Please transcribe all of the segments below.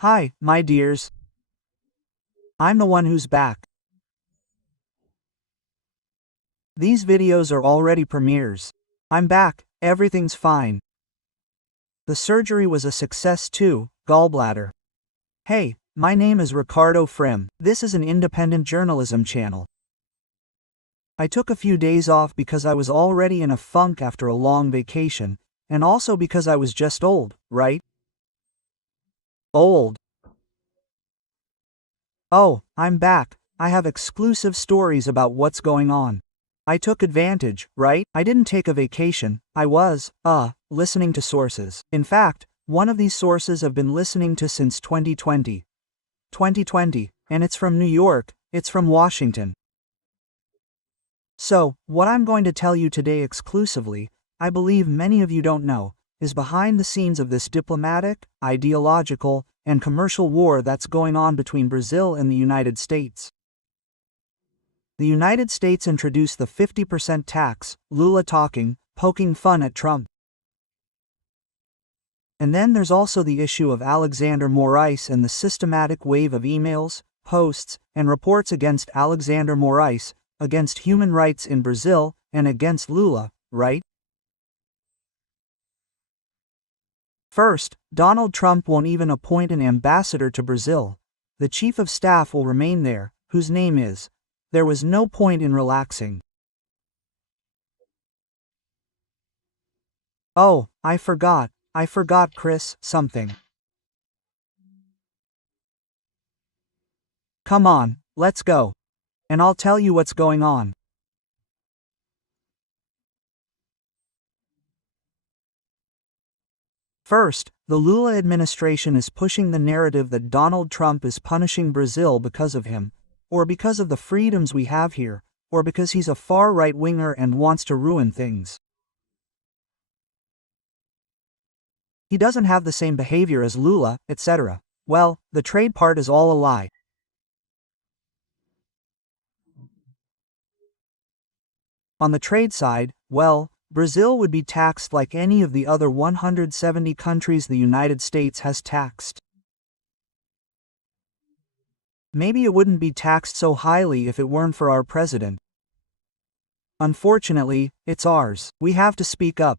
Hi, my dears. I'm the one who's back. These videos are already premieres. I'm back, everything's fine. The surgery was a success too, gallbladder. Hey, my name is Ricardo Frim. This is an independent journalism channel. I took a few days off because I was already in a funk after a long vacation, and also because I was just old, right? Old. Oh, I'm back. I have exclusive stories about what's going on. I took advantage, right? I didn't take a vacation. I was, listening to sources. In fact, one of these sources I've been listening to since 2020. 2020, and it's from New York, it's from Washington. So, what I'm going to tell you today exclusively, I believe many of you don't know, is behind the scenes of this diplomatic, ideological, and commercial war that's going on between Brazil and the United States. The United States introduced the 50% tax, Lula talking, poking fun at Trump. And then there's also the issue of Alexandre Moraes and the systematic wave of emails, posts, and reports against Alexandre Moraes, against human rights in Brazil, and against Lula, right? First, Donald Trump won't even appoint an ambassador to Brazil. The chief of staff will remain there, whose name is. There was no point in relaxing. Oh, I forgot, Chris, something. Come on, let's go. And I'll tell you what's going on. First, the Lula administration is pushing the narrative that Donald Trump is punishing Brazil because of him, or because of the freedoms we have here, or because he's a far right-winger and wants to ruin things. He doesn't have the same behavior as Lula, etc. Well, the trade part is all a lie. On the trade side, well, Brazil would be taxed like any of the other 170 countries the United States has taxed. Maybe it wouldn't be taxed so highly if it weren't for our president. Unfortunately, it's ours. We have to speak up.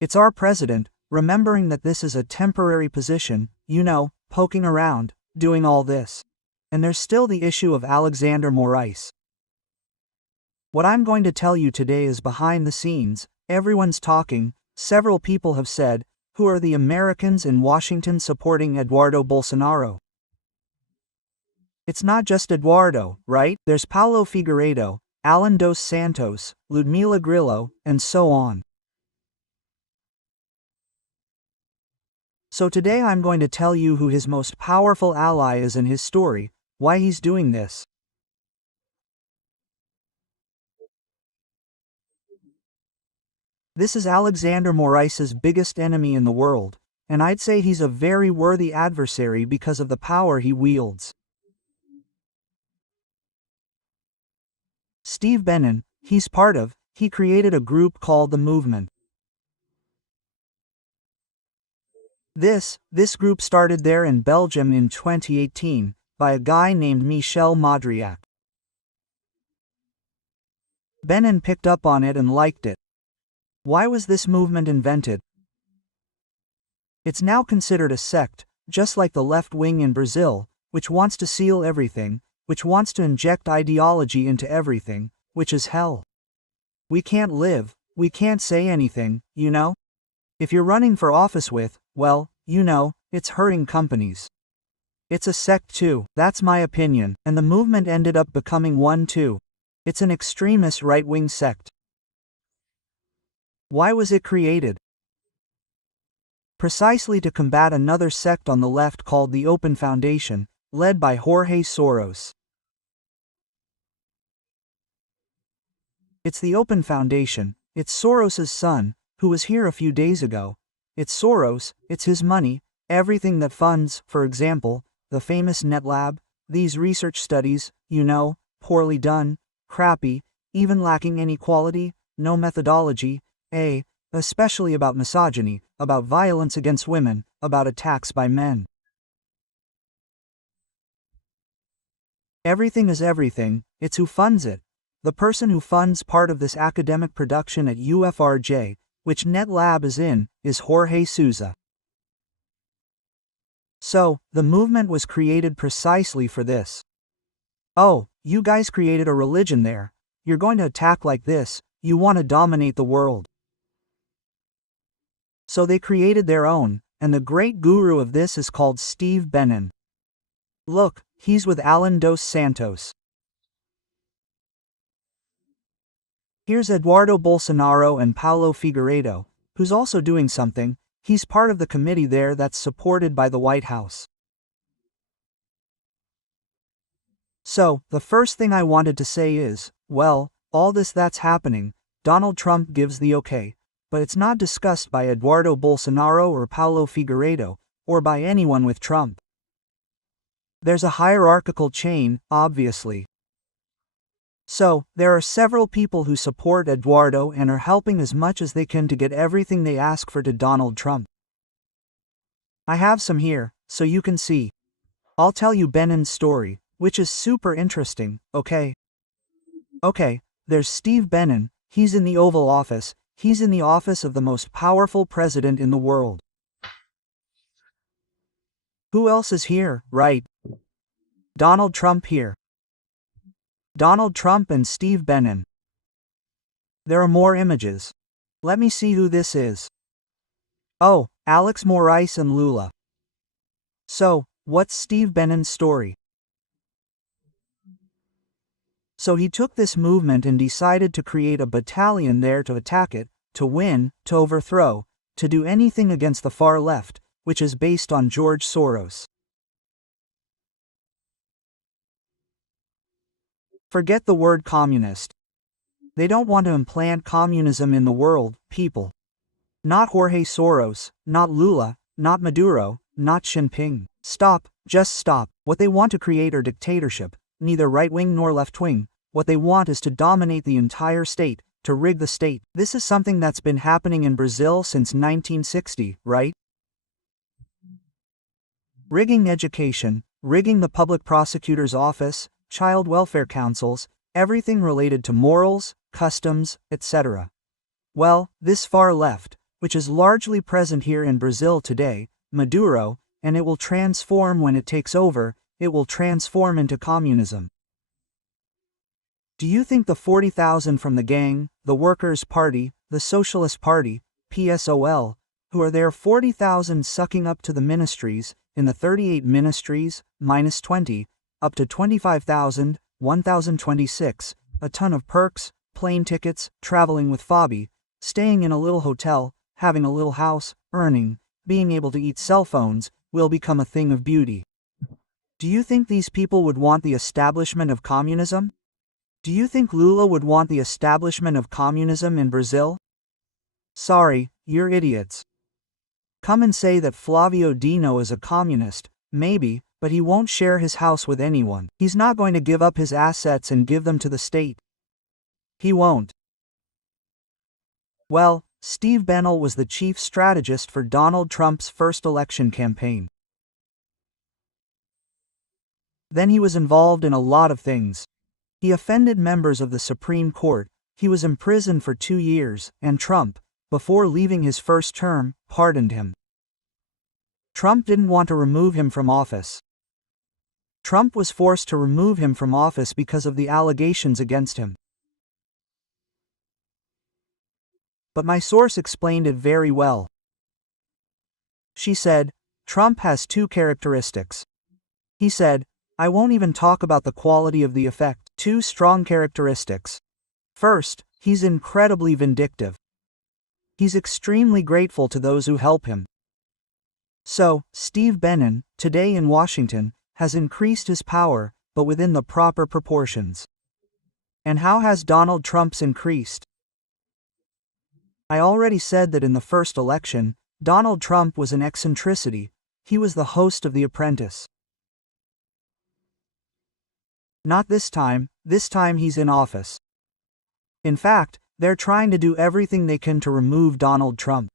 It's our president, remembering that this is a temporary position, poking around, doing all this. And there's still the issue of Alexandre Moraes. What I'm going to tell you today is behind the scenes. Everyone's talking, several people have said, who are the Americans in Washington supporting Eduardo Bolsonaro? It's not just Eduardo, right? There's Paulo Figueiredo, Alan dos Santos, Ludmila Grillo, and so on. So today I'm going to tell you who his most powerful ally is in his story, why he's doing this. This is Alexandre Moraes' biggest enemy in the world, and I'd say he's a very worthy adversary because of the power he wields. Steve Bannon, he created a group called the Movement. This group started there in Belgium in 2018, by a guy named Michel Madriac. Bannon picked up on it and liked it. Why was this movement invented? It's now considered a sect, just like the left wing in Brazil, which wants to seal everything, which wants to inject ideology into everything, which is hell. We can't live, we can't say anything, If you're running for office with, well, it's hurting companies. It's a sect too, that's my opinion, and the movement ended up becoming one too. It's an extremist right-wing sect. Why was it created? Precisely to combat another sect on the left called the Open Foundation, led by Jorge Soros. It's the Open Foundation, it's Soros's son, who was here a few days ago. It's Soros, it's his money, everything that funds, for example, the famous NetLab, these research studies, poorly done, crappy, even lacking any quality, no methodology, especially about misogyny, about violence against women, about attacks by men. Everything is everything, it's who funds it. The person who funds part of this academic production at UFRJ, which NetLab is in, is Jorge Souza. So, the movement was created precisely for this. Oh, you guys created a religion there. You're going to attack like this, you want to dominate the world. So they created their own, and the great guru of this is called Steve Bannon. Look, he's with Alan dos Santos. Here's Eduardo Bolsonaro and Paulo Figueiredo, who's also doing something. He's part of the committee there that's supported by the White House. So, the first thing I wanted to say is, well, all this that's happening, Donald Trump gives the okay, but it's not discussed by Eduardo Bolsonaro or Paulo Figueiredo, or by anyone with Trump. There's a hierarchical chain, obviously. So, there are several people who support Eduardo and are helping as much as they can to get everything they ask for to Donald Trump. I have some here, so you can see. I'll tell you Bannon's story, which is super interesting, okay? Okay, there's Steve Bannon, he's in the Oval Office, he's in the office of the most powerful president in the world. Who else is here, right? Donald Trump here. Donald Trump and Steve Bannon. There are more images. Let me see who this is. Oh, Alex Moraes and Lula. So, what's Steve Bannon's story? So he took this movement and decided to create a battalion there to attack it, to win, to overthrow, to do anything against the far left, which is based on George Soros. Forget the word communist. They don't want to implant communism in the world, people. Not Jorge Soros, not Lula, not Maduro, not Xi Jinping. Stop, just stop. What they want to create are dictatorship, neither right-wing nor left-wing. What they want is to dominate the entire state, to rig the state. This is something that's been happening in Brazil since 1960, right? Rigging education, rigging the public prosecutor's office, child welfare councils, everything related to morals, customs, etc. Well, this far left, which is largely present here in Brazil today, Maduro, and it will transform when it takes over, it will transform into communism. Do you think the 40,000 from the gang, the Workers' Party, the Socialist Party, PSOL, who are there 40,000 sucking up to the ministries, in the 38 ministries, minus 20, up to 25,000, 1,026, a ton of perks, plane tickets, traveling with Fabi, staying in a little hotel, having a little house, earning, being able to eat cell phones, will become a thing of beauty. Do you think these people would want the establishment of communism? Do you think Lula would want the establishment of communism in Brazil? Sorry, you're idiots. Come and say that Flavio Dino is a communist, maybe, but he won't share his house with anyone. He's not going to give up his assets and give them to the state. He won't. Well, Steve Bannon was the chief strategist for Donald Trump's first election campaign. Then he was involved in a lot of things. He offended members of the Supreme Court, he was imprisoned for 2 years, and Trump, before leaving his first term, pardoned him. Trump didn't want to remove him from office. Trump was forced to remove him from office because of the allegations against him. But my source explained it very well. She said, Trump has 2 characteristics. He said, I won't even talk about the quality of the effect. 2 strong characteristics. First, he's incredibly vindictive. He's extremely grateful to those who help him. So, Steve Bannon, today in Washington, has increased his power, but within the proper proportions. And how has Donald Trump's increased? I already said that in the first election, Donald Trump was an eccentricity. He was the host of The Apprentice. Not this time he's in office. In fact, they're trying to do everything they can to remove Donald Trump.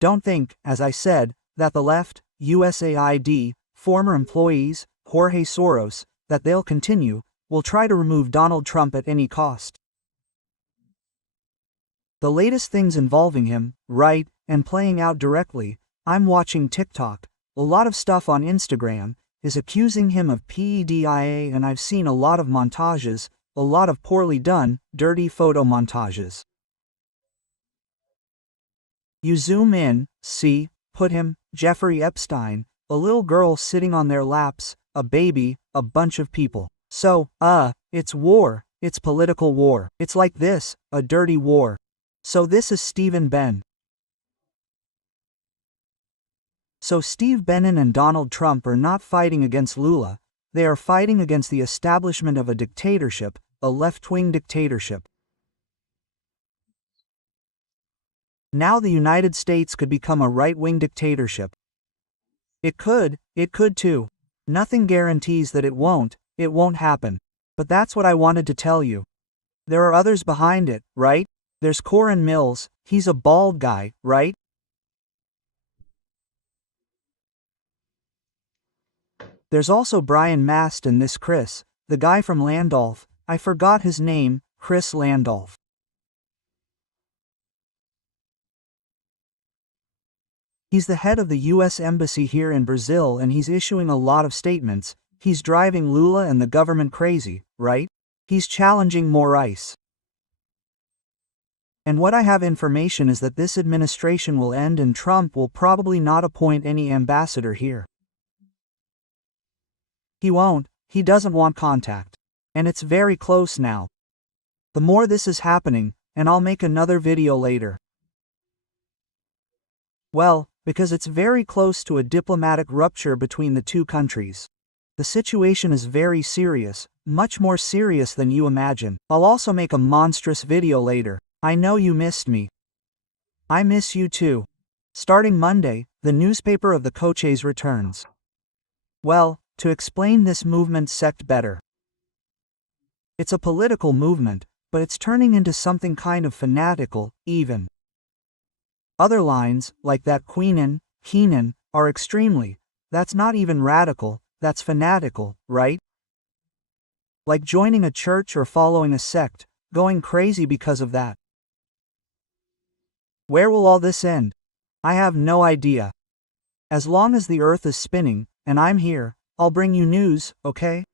Don't think, as I said, that the left, USAID, former employees, Jorge Soros, that they'll continue, will try to remove Donald Trump at any cost. The latest things involving him, right, and playing out directly, I'm watching TikTok, a lot of stuff on Instagram, is accusing him of PEDIA, and I've seen a lot of montages, a lot of poorly done, dirty photo montages. You zoom in, see, put him, Jeffrey Epstein, a little girl sitting on their laps, a baby, a bunch of people. So, it's war, it's political war. It's like this, a dirty war. So this is Stephen Bannon. So Steve Bannon and Donald Trump are not fighting against Lula, they are fighting against the establishment of a dictatorship, a left-wing dictatorship. Now the United States could become a right-wing dictatorship. It could too. Nothing guarantees that it won't happen. But that's what I wanted to tell you. There are others behind it, right? There's Corin Mills, he's a bald guy, right? There's also Brian Mast and this Chris, the guy from Landolph, I forgot his name, Chris Landolph. He's the head of the US Embassy here in Brazil, and he's issuing a lot of statements. He's driving Lula and the government crazy, right? He's challenging Moraes. And what I have information is that this administration will end and Trump will probably not appoint any ambassador here. He won't, he doesn't want contact. And it's very close now. The more this is happening, and I'll make another video later. Well, because it's very close to a diplomatic rupture between the two countries. The situation is very serious, much more serious than you imagine. I'll also make a monstrous video later. I know you missed me. I miss you too. Starting Monday, the newspaper of the Coches returns. Well, to explain this movement sect better. It's a political movement, but it's turning into something kind of fanatical, even. Other lines, like that Keenan, are extremely, that's not even radical, that's fanatical, right? Like joining a church or following a sect, going crazy because of that. Where will all this end? I have no idea. As long as the earth is spinning, and I'm here, I'll bring you news, okay?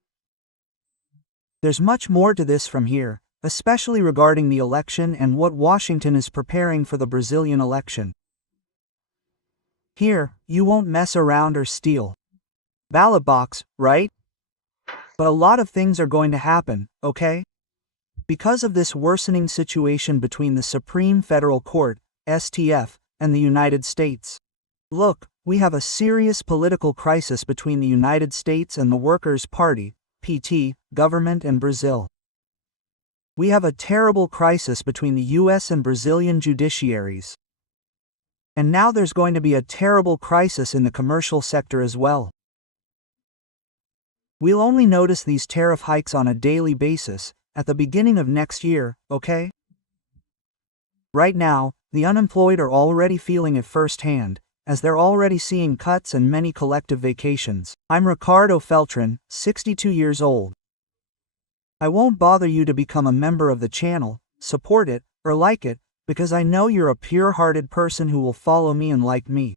There's much more to this from here, especially regarding the election and what Washington is preparing for the Brazilian election. Here, you won't mess around or steal. Ballot box, right? But a lot of things are going to happen, okay? Because of this worsening situation between the Supreme Federal Court, STF, and the United States. Look, we have a serious political crisis between the United States and the Workers' Party, PT, government and Brazil. We have a terrible crisis between the US and Brazilian judiciaries. And now there's going to be a terrible crisis in the commercial sector as well. We'll only notice these tariff hikes on a daily basis, at the beginning of next year, okay? Right now, the unemployed are already feeling it firsthand, as they're already seeing cuts and many collective vacations. I'm Ricardo Feltrin, 62 years old. I won't bother you to become a member of the channel, support it, or like it, because I know you're a pure-hearted person who will follow me and like me.